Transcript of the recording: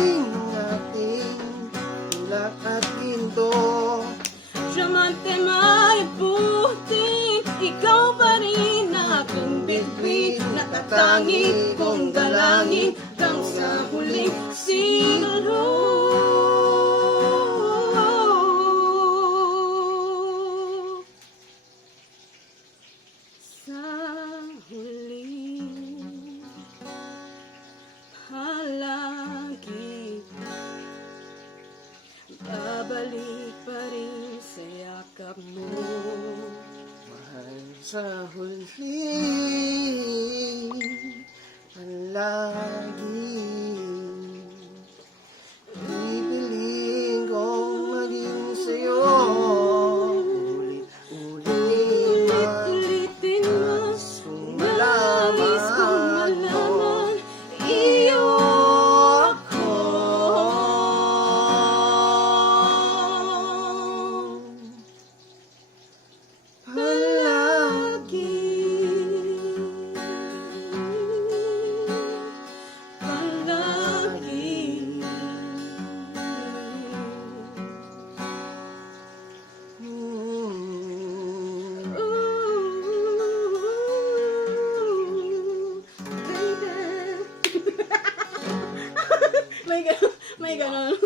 ating tulak at ginto. Diamante may puting, ikaw pa rin aking bituin. Natatangi kong dalangin hanggang sa huling siglo. Sa huling halagi, babalik pa rin sa yakap mo. Mahal sa huling palagi, ipiling kong maging sa'yo. Ulit-ulit Ulitin mo, kung nais kong malaman, iyo ako. palagi. Palagi. Ooh, baby. May ganon.